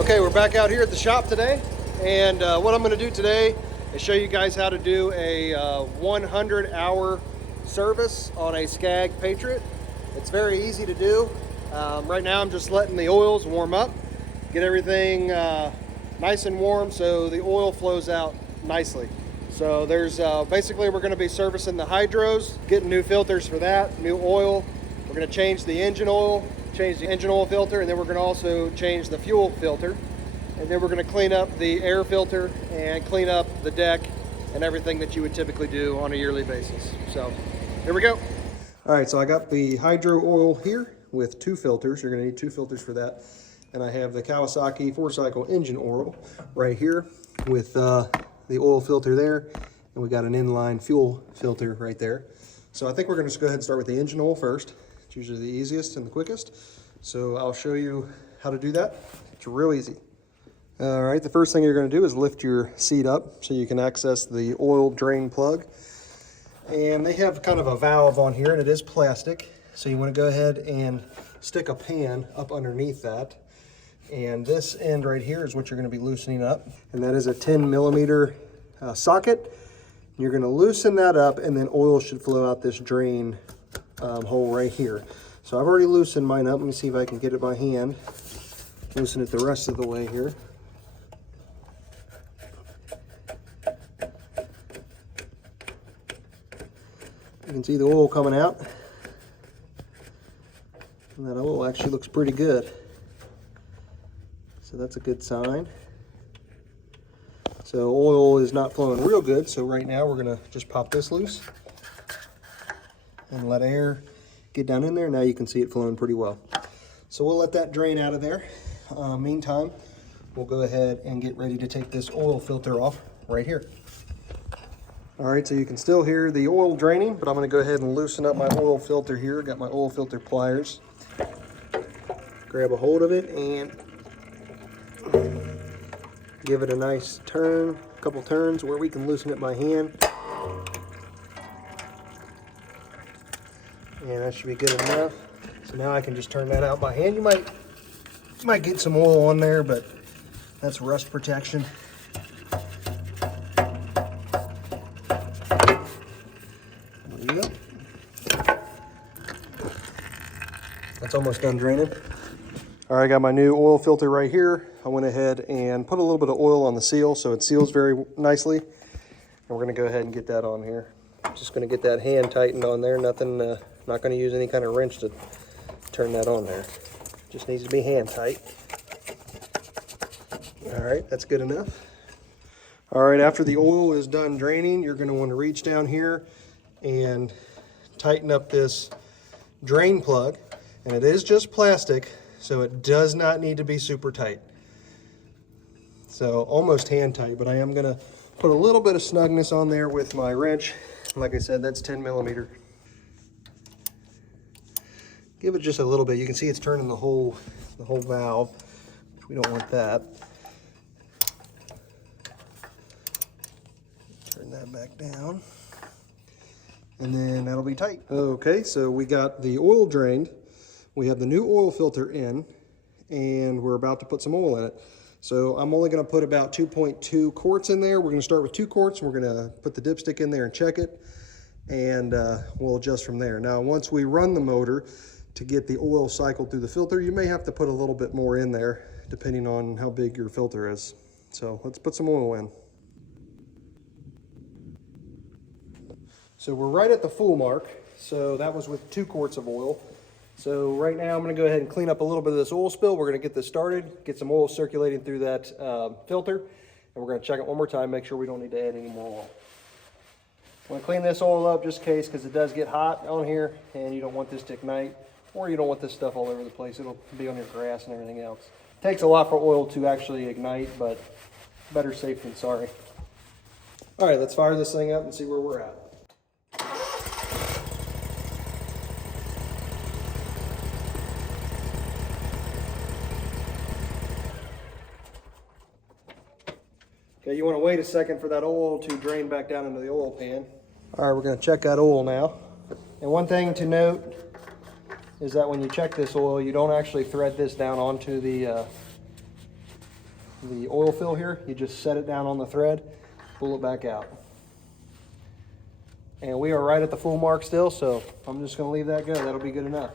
Okay, we're back out here at the shop today, and what I'm going to do today is show you guys how to do a 100-hour service on a Scag Patriot. It's very easy to do. Right now I'm just letting the oils warm up, get everything nice and warm so the oil flows out nicely. So there's basically we're going to be servicing the hydros, getting new filters for that, new oil. We're going to change the engine oil, change the engine oil filter, and then we're going to also change the fuel filter. And then we're going to clean up the air filter and clean up the deck and everything that you would typically do on a yearly basis. So here we go. All right, so I got the hydro oil here with 2 filters. You're going to need 2 filters for that. And I have the Kawasaki 4-cycle engine oil right here with the oil filter there. And we got an inline fuel filter right there. So I think we're going to just go ahead and start with the engine oil first. It's usually the easiest and the quickest. So I'll show you how to do that. It's real easy. All right, the first thing you're going to do is lift your seat up so you can access the oil drain plug. And they have kind of a valve on here, and it is plastic. So you want to go ahead and stick a pan up underneath that. And this end right here is what you're going to be loosening up. And that is a 10mm socket. You're going to loosen that up, and then oil should flow out this drain hole right here. So I've already loosened mine up. Let me see if I can get it by hand. Loosen it the rest of the way here. You can see the oil coming out. And that oil actually looks pretty good. So that's a good sign. So oil is not flowing real good, so right now we're gonna just pop this loose and let air get down in there. Now you can see it flowing pretty well. So we'll let that drain out of there. Meantime, we'll go ahead and get ready to take this oil filter off right here. All right, so you can still hear the oil draining, but I'm gonna go ahead and loosen up my oil filter here. Got my oil filter pliers. Grab a hold of it and give it a nice turn, a couple turns where we can loosen it by hand. And that should be good enough. So now I can just turn that out by hand. You might get some oil on there, but that's rust protection. There you go. That's almost done draining. All right, I got my new oil filter right here. I went ahead and put a little bit of oil on the seal so it seals very nicely. And we're gonna go ahead and get that on here. Just gonna get that hand tightened on there. Nothing, not gonna use any kind of wrench to turn that on there. Just needs to be hand tight. All right, that's good enough. All right, after the oil is done draining, you're gonna wanna reach down here and tighten up this drain plug. And it is just plastic, so it does not need to be super tight. So almost hand tight, but I am gonna put a little bit of snugness on there with my wrench. Like I said, that's 10mm. Give it just a little bit. You can see it's turning the whole valve. We don't want that. Turn that back down. And then that'll be tight. Okay, so we got the oil drained. We have the new oil filter in, and we're about to put some oil in it. So I'm only gonna put about 2.2 quarts in there. We're gonna start with 2 quarts, and we're gonna put the dipstick in there and check it, and we'll adjust from there. Now, once we run the motor to get the oil cycled through the filter, you may have to put a little bit more in there, depending on how big your filter is. So let's put some oil in. So we're right at the full mark. So that was with 2 quarts of oil. So right now I'm gonna go ahead and clean up a little bit of this oil spill. We're gonna get this started, get some oil circulating through that filter, and we're gonna check it one more time, make sure we don't need to add any more oil. I'm gonna clean this oil up just in case, because it does get hot on here, and you don't want this to ignite, or you don't want this stuff all over the place. It'll be on your grass and everything else. It takes a lot for oil to actually ignite, but better safe than sorry. All right, let's fire this thing up and see where we're at. Okay, you want to wait a second for that oil to drain back down into the oil pan. All right, we're going to check that oil now. And one thing to note is that when you check this oil, you don't actually thread this down onto the the oil fill here, you just set it down on the thread, pull it back out. And we are right at the full mark still, so I'm just gonna leave that go. That'll be good enough.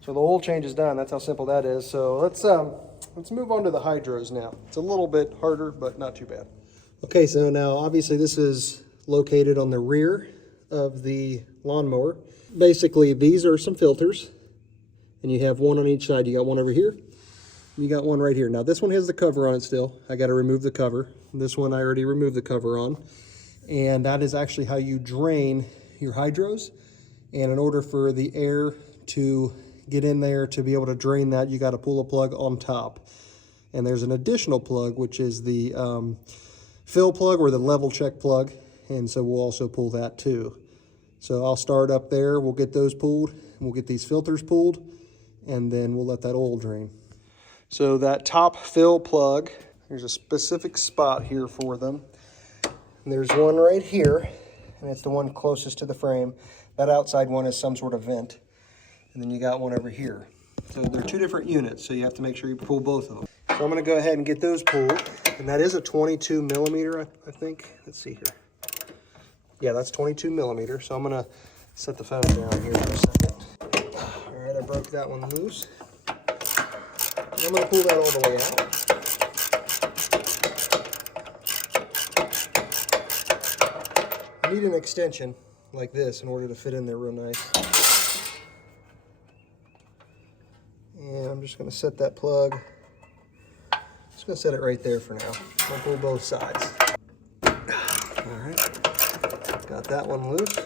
So the oil change is done. That's how simple that is. So let's move on to the hydros now. It's a little bit harder, but not too bad. Okay, so now obviously this is located on the rear of the lawnmower. Basically, these are some filters, and you have one on each side. You got one over here, and you got one right here. Now this one has the cover on it still. I got to remove the cover. This one I already removed the cover on. And that is actually how you drain your hydros. And in order for the air to get in there to be able to drain that, you got to pull a plug on top. And there's an additional plug, which is the fill plug or the level check plug. And so we'll also pull that too. So I'll start up there. We'll get those pulled. We'll get these filters pulled, and then we'll let that oil drain. So that top fill plug, there's a specific spot here for them. And there's one right here, and it's the one closest to the frame. That outside one is some sort of vent. And then you got one over here. So they're two different units, so you have to make sure you pull both of them. So I'm gonna go ahead and get those pulled. And that is a 22 millimeter, I think. Let's see here. Yeah, that's 22 millimeter. So I'm gonna set the phone down here for a second. All right, I broke that one loose. And I'm gonna pull that all the way out. You need an extension like this in order to fit in there real nice. And I'm just gonna set that plug. Just gonna set it right there for now. I'll pull both sides. All right, got that one loose.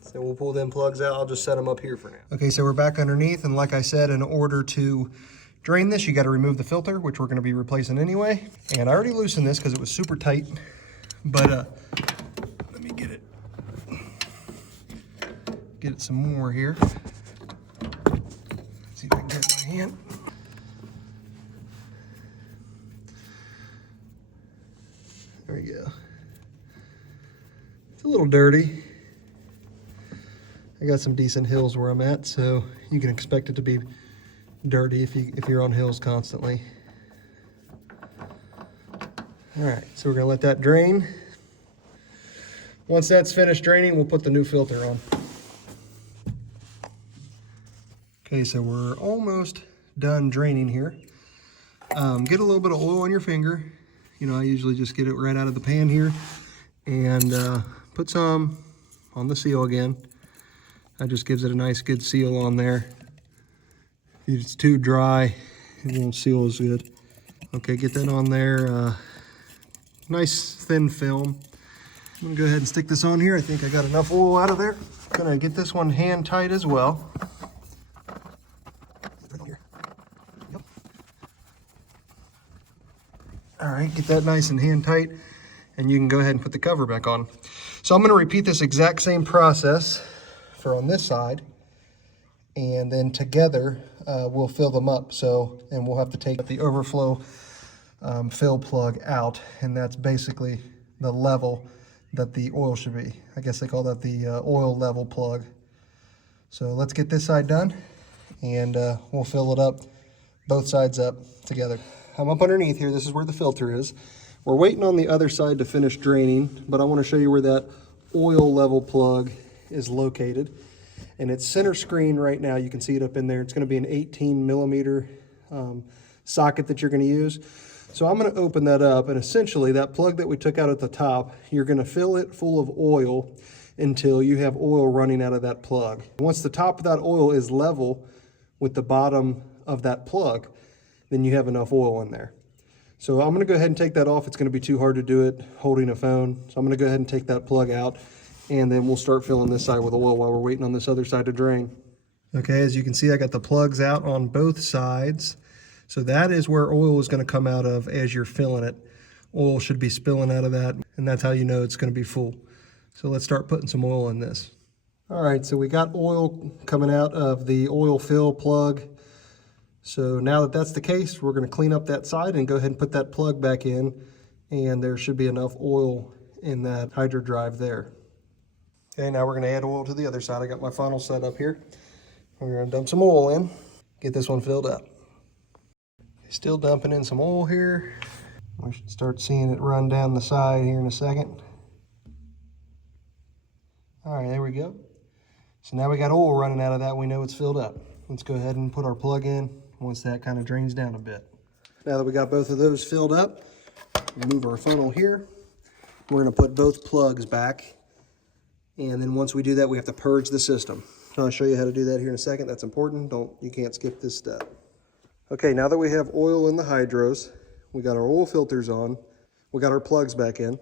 So we'll pull them plugs out. I'll just set them up here for now. Okay, so we're back underneath, and like I said, in order to drain this, you got to remove the filter, which we're going to be replacing anyway. And I already loosened this because it was super tight, but let me get it some more here. See if I can get my hand. There we go. It's a little dirty. I got some decent hills where I'm at, so you can expect it to be dirty if you're on hills constantly. All right, so we're gonna let that drain. Once that's finished draining, we'll put the new filter on. Okay, so we're almost done draining here. Get a little bit of oil on your finger. You know, I usually just get it right out of the pan here, and put some on the seal again. That just gives it a nice good seal on there. If it's too dry, it won't seal as good. Okay, get that on there. Nice thin film. I'm gonna go ahead and stick this on here. I think I got enough oil out of there. I'm gonna get this one hand tight as well. Yep. All right, get that nice and hand tight, and you can go ahead and put the cover back on. So I'm gonna repeat this exact same process for on this side, and then together we'll fill them up. And we'll have to take the overflow fill plug out, and that's basically the level that the oil should be. I guess they call that the oil level plug. So let's get this side done, and we'll fill it up, both sides up together. I'm up underneath here. This is where the filter is. We're waiting on the other side to finish draining, but I want to show you where that oil level plug is located, and it's center screen right now. You can see it up in there. It's going to be an 18 millimeter socket that you're going to use. So I'm going to open that up, and essentially that plug that we took out at the top, you're going to fill it full of oil until you have oil running out of that plug. Once the top of that oil is level with the bottom of that plug, then you have enough oil in there. So I'm going to go ahead and take that off. It's going to be too hard to do it holding a phone. So I'm going to go ahead and take that plug out, and then we'll start filling this side with oil while we're waiting on this other side to drain. Okay, as you can see, I got the plugs out on both sides. So that is where oil is going to come out of as you're filling it. Oil should be spilling out of that, and that's how you know it's going to be full. So let's start putting some oil in this. All right, so we got oil coming out of the oil fill plug. So now that that's the case, we're going to clean up that side and go ahead and put that plug back in, and there should be enough oil in that hydro drive there. Okay, now we're going to add oil to the other side. I got my funnel set up here. We're going to dump some oil in, get this one filled up. Still dumping in some oil here. We should start seeing it run down the side here in a second. All right, there we go. So now we got oil running out of that, we know it's filled up. Let's go ahead and put our plug in once that kind of drains down a bit. Now that we got both of those filled up, move our funnel here. We're gonna put both plugs back. And then once we do that, we have to purge the system. I'll show you how to do that here in a second. That's important. You can't skip this step. Okay, now that we have oil in the hydros, we got our oil filters on, we got our plugs back in.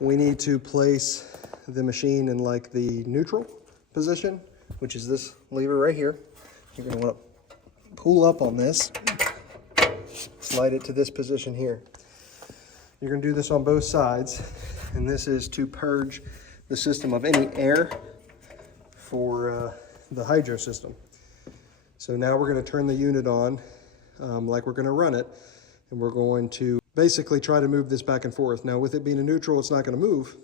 We need to place the machine in like the neutral position, which is this lever right here. You're gonna wanna pull up on this, slide it to this position here. You're gonna do this on both sides, and this is to purge the system of any air for the hydro system. So now we're going to turn the unit on like we're going to run it, and we're going to basically try to move this back and forth. Now with it being a neutral, it's not going to move,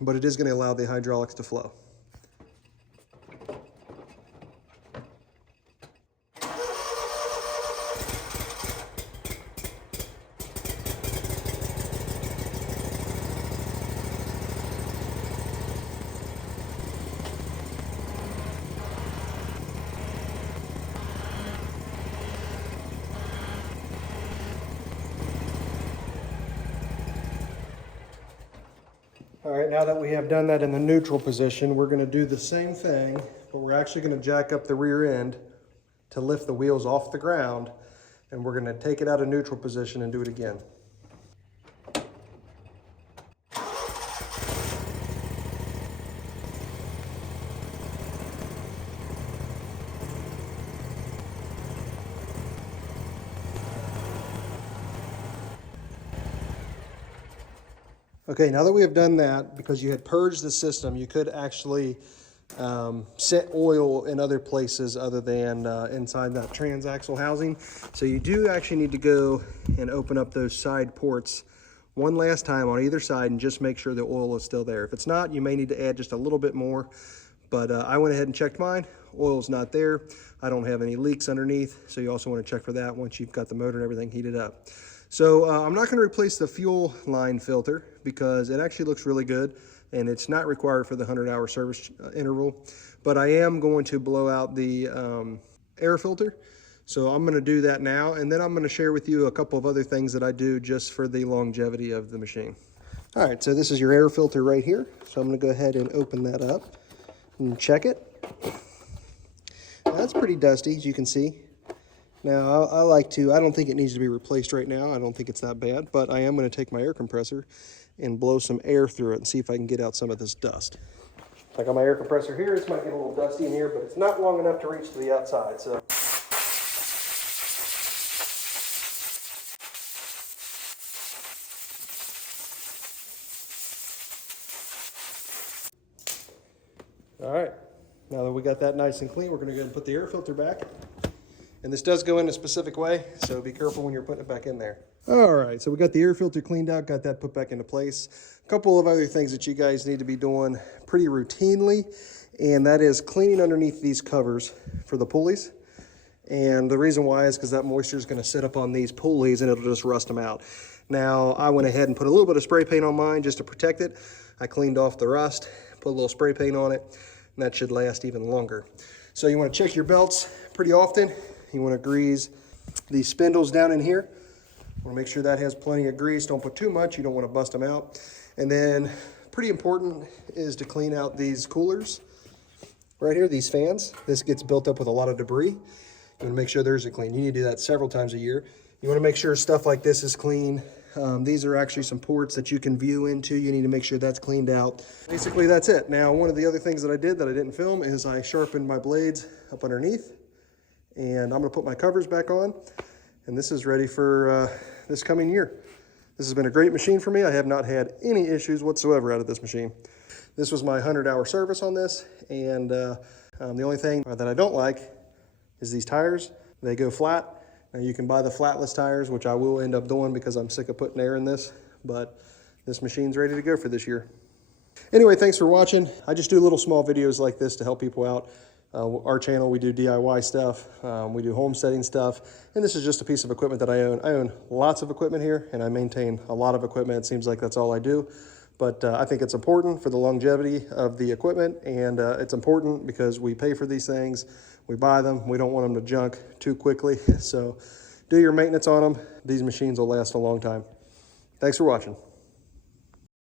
but it is going to allow the hydraulics to flow. All right, now that we have done that in the neutral position, we're gonna do the same thing, but we're actually gonna jack up the rear end to lift the wheels off the ground, and we're gonna take it out of neutral position and do it again. Okay, now that we have done that, because you had purged the system, you could actually set oil in other places other than inside that transaxle housing. So you do actually need to go and open up those side ports one last time on either side and just make sure the oil is still there. If it's not, you may need to add just a little bit more. But I went ahead and checked mine. Oil's not there. I don't have any leaks underneath. So you also want to check for that once you've got the motor and everything heated up. So I'm not going to replace the fuel line filter because it actually looks really good and it's not required for the 100-hour service interval. But I am going to blow out the air filter. So I'm going to do that now, and then I'm going to share with you a couple of other things that I do just for the longevity of the machine. All right, so this is your air filter right here. So I'm going to go ahead and open that up and check it. Now, that's pretty dusty, as you can see. Now, I don't think it needs to be replaced right now. I don't think it's that bad, but I am going to take my air compressor and blow some air through it and see if I can get out some of this dust. I got my air compressor here. This might get a little dusty in here, but it's not long enough to reach to the outside. So. All right, now that we got that nice and clean, we're going to go ahead and put the air filter back. And this does go in a specific way, so be careful when you're putting it back in there. All right, so we got the air filter cleaned out, got that put back into place. A couple of other things that you guys need to be doing pretty routinely, and that is cleaning underneath these covers for the pulleys. And the reason why is because that moisture is going to sit up on these pulleys and it'll just rust them out. Now, I went ahead and put a little bit of spray paint on mine just to protect it. I cleaned off the rust, put a little spray paint on it, and that should last even longer. So you want to check your belts pretty often. You want to grease these spindles down in here. You want to make sure that has plenty of grease. Don't put too much. You don't want to bust them out. And then pretty important is to clean out these coolers right here, these fans. This gets built up with a lot of debris. You want to make sure theirs are clean. You need to do that several times a year. You want to make sure stuff like this is clean. These are actually some ports that you can view into. You need to make sure that's cleaned out. Basically, that's it. Now, one of the other things that I did that I didn't film is I sharpened my blades up underneath. And I'm going to put my covers back on, and this is ready for this coming year. This has been a great machine for me. I have not had any issues whatsoever out of this machine. This was my 100-hour service on this, and the only thing that I don't like is these tires. They go flat. Now you can buy the flatless tires, which I will end up doing because I'm sick of putting air in this, but this machine's ready to go for this year. Anyway, thanks for watching. I just do little small videos like this to help people out. Our channel, we do DIY stuff, we do homesteading stuff, and this is just a piece of equipment that I own. I own lots of equipment here, and I maintain a lot of equipment. It seems like that's all I do, but I think it's important for the longevity of the equipment, and it's important because we pay for these things, we buy them, we don't want them to junk too quickly, so do your maintenance on them. These machines will last a long time. Thanks for watching.